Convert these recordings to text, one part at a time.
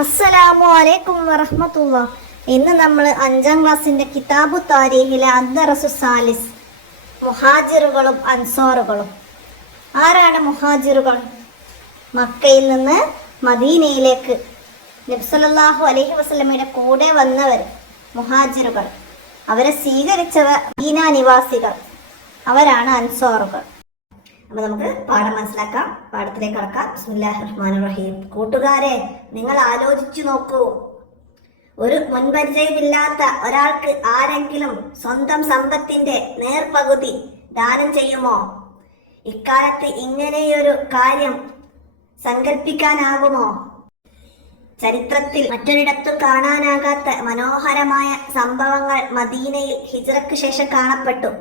അസ്സലാമു അലൈക്കും വറഹ്മത്തുള്ളാഹി. ഇന്ന് നമ്മൾ 5ാം ക്ലാസ്സിന്റെ കിതാബു താരീഖിലെ അദ്ദറസു സാലിസ്, മുഹാജിറുകളും അൻസാറുകളും. ആരാണ് മുഹാജിറുകൾ? മക്കയിൽ നിന്ന് മദീനയിലേക്ക് നബി സല്ലല്ലാഹു അലൈഹി വസല്ലമയുടെ കൂടെ വന്നവർ മുഹാജിറുകൾ. അവരെ സ്വീകരിച്ചവർ മദീന നിവാസികൾ, അവരാണ് അൻസാറുകൾ. അപ്പൊ നമുക്ക് പാഠം മനസ്സിലാക്കാം. പാഠത്തിലേക്ക് കടക്കാം. ബിസ്മില്ലാഹിർ റഹ്മാനിർ റഹീം. കൂട്ടുകാരെ, നിങ്ങൾ ആലോചിച്ചു നോക്കൂ. ഒരു മുൻപരിചയമില്ലാത്ത ഒരാൾക്ക് ആരെങ്കിലും സ്വന്തം സമ്പത്തിന്റെ നേർപകുതി ദാനം ചെയ്യുമോ? ഇക്കാലത്ത് ഇങ്ങനെയൊരു കാര്യം സങ്കല്പിക്കാനാകുമോ? ചരിത്രത്തിൽ മറ്റൊരിടത്തും കാണാനാകാത്ത മനോഹരമായ സംഭവങ്ങൾ മദീനയിൽ ഹിജ്റയ്ക്ക് ശേഷം കാണപ്പെട്ടു.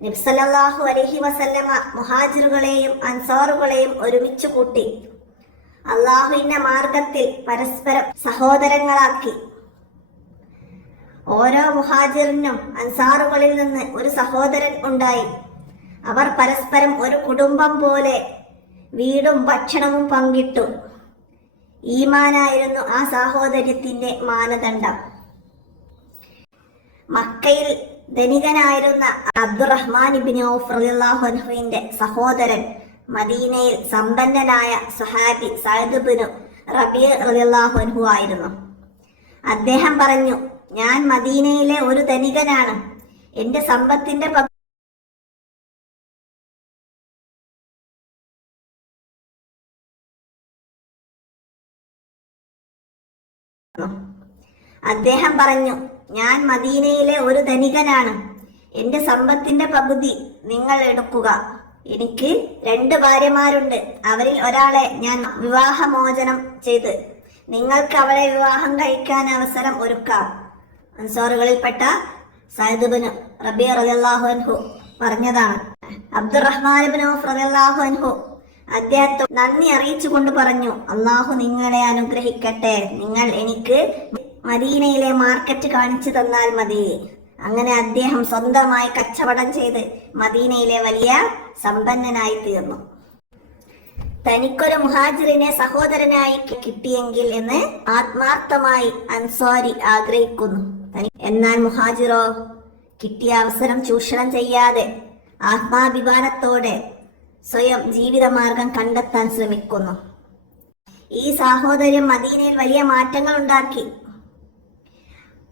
നബി സല്ലല്ലാഹു അലൈഹി വസല്ലമ മുഹാജിറുകളെയും അൻസാറുകളെയും ഒരുമിച്ച് കൂട്ടി അള്ളാഹുവിന്റെ മാർഗത്തിൽ പരസ്പരം സഹോദരങ്ങളാക്കി. ഓരോ മുഹാജിറിനും അൻസാറുകളിൽ നിന്ന് ഒരു സഹോദരൻ ഉണ്ടായി. അവർ പരസ്പരം ഒരു കുടുംബം പോലെ വീടും ഭക്ഷണവും പങ്കിട്ടു. ഈമാനായിരുന്നു ആ സാഹോദര്യത്തിന്റെ മാനദണ്ഡം. മക്കയിൽ ധനികനായിരുന്ന അബ്ദുറഹ്മാൻ ഇബ്നു ഔഫ് റളിയല്ലാഹു അൻഹുവിന്റെ സഹോദരൻ മദീനയിൽ സമ്പന്നനായ സ്വഹാബി സഅദ് ഇബ്നു റബീഅ റളിയല്ലാഹു അൻഹു ആയിരുന്നു. അദ്ദേഹം പറഞ്ഞു, ഞാൻ മദീനയിലെ ഒരു ധനികനാണ്. എന്റെ സമ്പത്തിന്റെ അദ്ദേഹം പറഞ്ഞു ഞാൻ മദീനയിലെ ഒരു ധനികനാണ്. എന്റെ സമ്പത്തിന്റെ പകുതി നിങ്ങൾ എടുക്കുക. എനിക്ക് 2 ഭാര്യമാരുണ്ട്. അവരിൽ ഒരാളെ ഞാൻ വിവാഹമോചനം ചെയ്ത് നിങ്ങൾക്ക് അവളെ വിവാഹം കഴിക്കാൻ അവസരം ഒരുക്കാം. അൻസാറുകളിൽപ്പെട്ട സഅദ് ഇബ്നു റബീഅ റളിയല്ലാഹു അൻഹു പറഞ്ഞതാണ്. അബ്ദുറഹ്മാൻ ഇബ്നു ഔഫ് റളിയല്ലാഹു അൻഹു അദ്ദേഹത്തെ നന്ദി അറിയിച്ചുകൊണ്ട് പറഞ്ഞു, അള്ളാഹു നിങ്ങളെ അനുഗ്രഹിക്കട്ടെ. നിങ്ങൾ എനിക്ക് മദീനയിലെ മാർക്കറ്റ് കാണിച്ചു തന്നാൽ മതി. അങ്ങനെ അദ്ദേഹം സ്വന്തമായി കച്ചവടം ചെയ്ത് മദീനയിലെ വലിയ സമ്പന്നനായി തീർന്നു. തനിക്കൊരു മുഹാജിറിനെ സഹോദരനായി കിട്ടിയെങ്കിൽ എന്ന് ആത്മാർത്ഥമായി അൻസാരി ആഗ്രഹിക്കുന്നു. എന്നാൽ മുഹാജിറോ കിട്ടിയ അവസരം ചൂഷണം ചെയ്യാതെ ആത്മാഭിമാനത്തോടെ സ്വയം ജീവിതമാർഗം കണ്ടെത്താൻ ശ്രമിക്കുന്നു. ഈ സാഹോദര്യം മദീനയിൽ വലിയ മാറ്റങ്ങൾ ഉണ്ടാക്കി.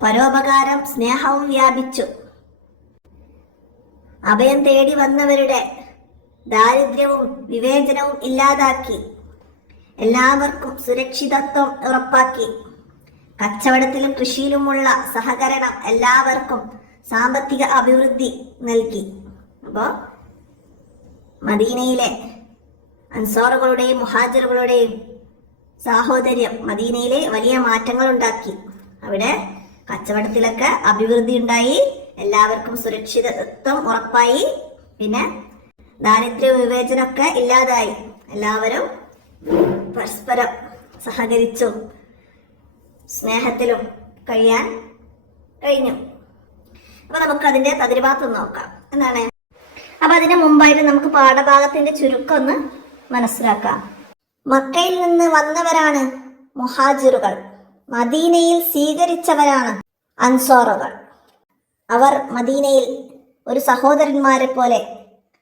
പരോപകാരം, സ്നേഹവും വ്യാപിച്ചു. അഭയം തേടി വന്നവരുടെ ദാരിദ്ര്യവും വിവേചനവും ഇല്ലാതാക്കി. എല്ലാവർക്കും സുരക്ഷിതത്വം ഉറപ്പാക്കി. കച്ചവടത്തിലും കൃഷിയിലുമുള്ള സഹകരണം എല്ലാവർക്കും സാമ്പത്തിക അഭിവൃദ്ധി നൽകി. അപ്പോ മദീനയിലെ അൻസാറുകളുടെയും മുഹാജിറുകളുടെയും സാഹോദര്യം മദീനയിലെ വലിയ മാറ്റങ്ങൾ ഉണ്ടാക്കി. അവിടെ കച്ചവടത്തിലൊക്കെ അഭിവൃദ്ധി ഉണ്ടായി. എല്ലാവർക്കും സുരക്ഷിതത്വം ഉറപ്പായി. പിന്നെ ദാരിദ്ര്യ വിവേചനമൊക്കെ ഇല്ലാതായി. എല്ലാവരും പരസ്പരം സഹകരിച്ചു സ്നേഹത്തിലും കഴിയാൻ കഴിഞ്ഞു. അപ്പൊ നമുക്ക് അതിന്റെ തദ്രിഭാഗം നോക്കാം. എന്താണ്? അപ്പൊ അതിന് മുമ്പായിട്ട് നമുക്ക് പാഠഭാഗത്തിന്റെ ചുരുക്കം ഒന്ന് മനസ്സിലാക്കാം. മക്കയിൽ നിന്ന് വന്നവരാണ് മുഹാജിറുകൾ. മദീനയിൽ സ്വീകരിച്ചവരാണ് അൻസാറുകൾ. അവർ മദീനയിൽ ഒരു സഹോദരന്മാരെ പോലെ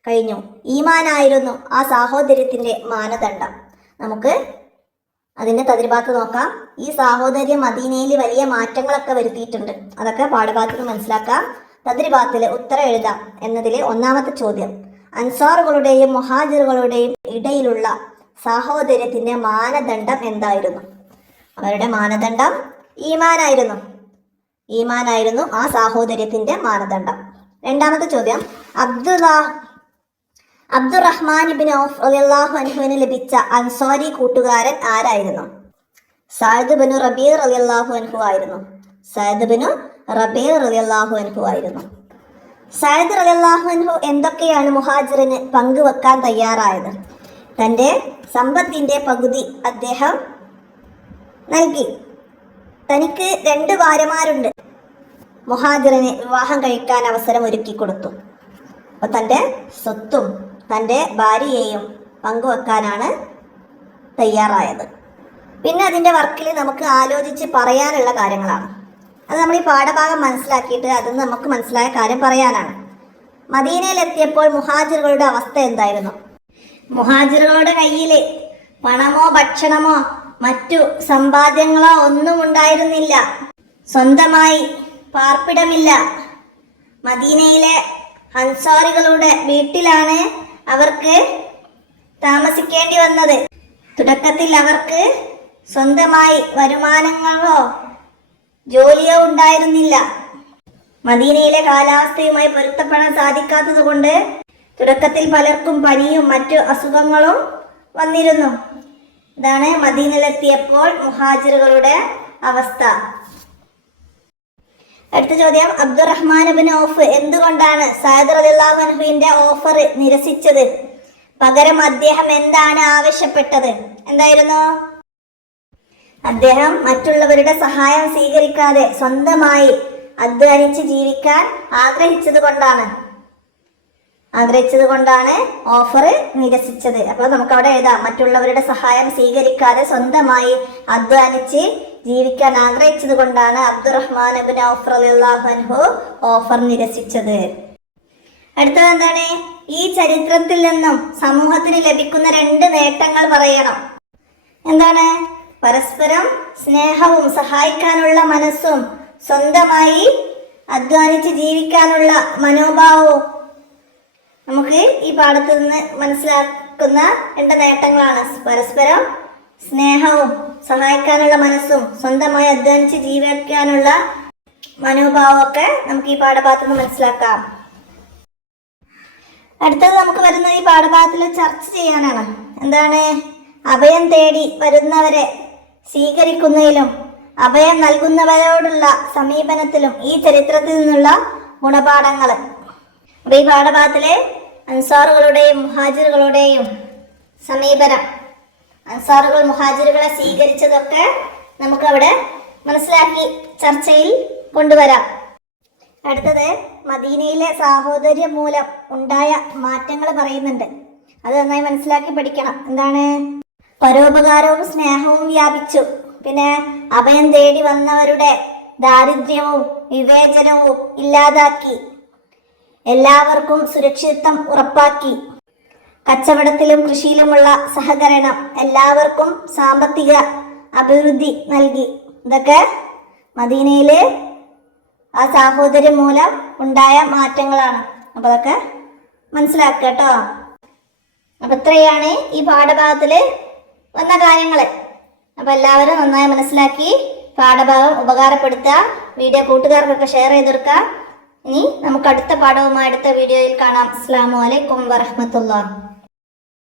കഴിഞ്ഞു. ഈമാനായിരുന്നു ആ സാഹോദര്യത്തിന്റെ മാനദണ്ഡം. നമുക്ക് അതിന്റെ തദ്രിഭാഗത്ത് നോക്കാം. ഈ സാഹോദര്യം മദീനയിൽ വലിയ മാറ്റങ്ങളൊക്കെ വരുത്തിയിട്ടുണ്ട്. അതൊക്കെ പാഠഭാഗത്ത് മനസ്സിലാക്കാം. തദ്രിഭാഗത്തിലെ ഉത്തരം എഴുതാം എന്നതിലെ 1ാമത്തെ ചോദ്യം, അൻസാറുകളുടെയും മുഹാജിറുകളുടെയും ഇടയിലുള്ള സാഹോദര്യത്തിന്റെ മാനദണ്ഡം എന്തായിരുന്നു? അവരുടെ മാനദണ്ഡം ഈമാനായിരുന്നു ആ സാഹോദര്യത്തിന്റെ മാനദണ്ഡം. 2ാമത്തെ ചോദ്യം, അബ്ദുറഹ്മാൻ ഇബ്നു ഔഫ് റളിയല്ലാഹു അൻഹുവിന് ലഭിച്ച അൻസാരി കൂട്ടുകാരൻ ആരായിരുന്നു? സഅദ് ഇബ്നു റബീഅ റളിയല്ലാഹു അൻഹു ആയിരുന്നു. സഅദ് റളിയല്ലാഹു അൻഹു എന്തൊക്കെയാണ് മുഹാജിറിന് പങ്കുവെക്കാൻ തയ്യാറായത്? തന്റെ സമ്പത്തിന്റെ പകുതി അദ്ദേഹം നൽകി. തനിക്ക് 2 ഭാര്യമാരുണ്ട്. മുഹാജിറിന് വിവാഹം കഴിക്കാൻ അവസരം ഒരുക്കി കൊടുത്തു. അപ്പൊ തന്റെ സ്വത്തും തന്റെ ഭാര്യയെയും പങ്കുവെക്കാനാണ് തയ്യാറായത്. പിന്നെ അതിൻ്റെ വർക്കിൽ നമുക്ക് ആലോചിച്ച് പറയാനുള്ള കാര്യങ്ങളാണ്. അത് നമ്മൾ ഈ പാഠഭാഗം മനസ്സിലാക്കിയിട്ട് അതിൽ നമുക്ക് മനസ്സിലായ കാര്യം പറയാനാണ്. മദീനയിലെത്തിയപ്പോൾ മുഹാജിറുകളുടെ അവസ്ഥ എന്തായിരുന്നു? മുഹാജിറുകളുടെ കയ്യിൽ പണമോ ഭക്ഷണമോ മറ്റു സമ്പാദ്യങ്ങളോ ഒന്നും ഉണ്ടായിരുന്നില്ല. സ്വന്തമായി പാർപ്പിടമില്ല. മദീനയിലെ അൻസാരികളുടെ വീട്ടിലാണ് അവർക്ക് താമസിക്കേണ്ടി വന്നത്. തുടക്കത്തിൽ അവർക്ക് സ്വന്തമായി വരുമാനങ്ങളോ ജോലിയോ ഉണ്ടായിരുന്നില്ല. മദീനയിലെ കാലാവസ്ഥയുമായി പൊരുത്തപ്പെടാൻ സാധിക്കാത്തത് കൊണ്ട് തുടക്കത്തിൽ പലർക്കും പനിയും മറ്റു അസുഖങ്ങളും വന്നിരുന്നു. ഇതാണ് മദീനയിലെത്തിയപ്പോൾ മുഹാജിറുകളുടെ അവസ്ഥ. അടുത്ത ചോദ്യം, അബ്ദുറഹ്മാൻ ഇബ്നു ഔഫ് എന്തുകൊണ്ടാണ് സഅദ് റളിയല്ലാഹു അൻഹുവിന്റെ ഓഫർ നിരസിച്ചത്? പകരം അദ്ദേഹം എന്താണ് ആവശ്യപ്പെട്ടത്? എന്തായിരുന്നു? അദ്ദേഹം മറ്റുള്ളവരുടെ സഹായം സ്വീകരിക്കാതെ സ്വന്തമായി അധ്വാനിച്ച് ജീവിക്കാൻ ആഗ്രഹിച്ചത് കൊണ്ടാണ് ഓഫർ നിരസിച്ചത്. അപ്പോൾ നമുക്ക് അവിടെ എഴുതാം, മറ്റുള്ളവരുടെ സഹായം സ്വീകരിക്കാതെ സ്വന്തമായി അധ്വാനിച്ച് ജീവിക്കാൻ ആഗ്രഹിച്ചത് കൊണ്ടാണ് അബ്ദുറഹ്മാൻ ഇബ്നു ഔഫ് റളിയല്ലാഹു അൻഹു ഓഫർ നിരസിച്ചത്. അടുത്തത് എന്താണ്? ഈ ചരിത്രത്തിൽ നിന്നും സമൂഹത്തിന് ലഭിക്കുന്ന 2 നേട്ടങ്ങൾ പറയണം. എന്താണ്? പരസ്പരം സ്നേഹവും സഹായിക്കാനുള്ള മനസ്സും സ്വന്തമായി അധ്വാനിച്ച് ജീവിക്കാനുള്ള മനോഭാവവും നമുക്ക് ഈ പാഠത്തിൽ നിന്ന് മനസ്സിലാക്കുന്ന 2 നേട്ടങ്ങളാണ്. പരസ്പരം സ്നേഹവും സഹായിക്കാനുള്ള മനസ്സും സ്വന്തമായി അധ്വാനിച്ച് ജീവിക്കാനുള്ള മനോഭാവമൊക്കെ നമുക്ക് ഈ പാഠഭാഗത്ത് നിന്ന് മനസ്സിലാക്കാം. അടുത്തത് നമുക്ക് വരുന്ന ഈ പാഠഭാഗത്തിൽ ചർച്ച ചെയ്യാനാണ്. എന്താണ്? അഭയം തേടി വരുന്നവരെ സ്വീകരിക്കുന്നതിലും അഭയം നൽകുന്നവരോടുള്ള സമീപനത്തിലും ഈ ചരിത്രത്തിൽ നിന്നുള്ള ഗുണപാഠങ്ങൾ. അപ്പോൾ ഈ പാഠഭാഗത്തിലെ അൻസാറുകളുടെയും മുഹാജിറുകളുടെയും സമീപനം, അൻസാറുകൾ മുഹാജിറുകളെ സ്വീകരിച്ചതൊക്കെ നമുക്കവിടെ മനസ്സിലാക്കി ചർച്ചയിൽ കൊണ്ടുവരാം. അടുത്തത് മദീനയിലെ സാഹോദര്യം മൂലം ഉണ്ടായ മാറ്റങ്ങൾ പറയുന്നുണ്ട്. അത് നന്നായി മനസ്സിലാക്കി പഠിക്കണം. എന്താണ്? പരോപകാരവും സ്നേഹവും വ്യാപിച്ചു. പിന്നെ അഭയം തേടി വന്നവരുടെ ദാരിദ്ര്യവും വിവേചനവും ഇല്ലാതാക്കി. എല്ലാവർക്കും സുരക്ഷിതത്വം ഉറപ്പാക്കി. കച്ചവടത്തിലും കൃഷിയിലുമുള്ള സഹകരണം, എല്ലാവർക്കും സാമ്പത്തിക അഭിവൃദ്ധി നൽകി. ഇതൊക്കെ മദീനയിലെ ആ സാഹോദര്യം മൂലം ഉണ്ടായ മാറ്റങ്ങളാണ്. അപ്പോൾ അതൊക്കെ മനസ്സിലാക്കുക കേട്ടോ. അപ്പം ഇത്രയാണ് ഈ പാഠഭാഗത്തിൽ വന്ന കാര്യങ്ങൾ. അപ്പോൾ എല്ലാവരും നന്നായി മനസ്സിലാക്കി പാഠഭാഗം ഉപകാരപ്പെടുത്തുക. വീഡിയോ കൂട്ടുകാർക്കൊക്കെ ഷെയർ ചെയ്തെടുക്കുക. ഇനി നമുക്ക് അടുത്ത പാഠവുമായി അടുത്ത വീഡിയോയിൽ കാണാം. അസ്സലാമു അലൈക്കും വറഹ്മത്തുള്ളാഹി.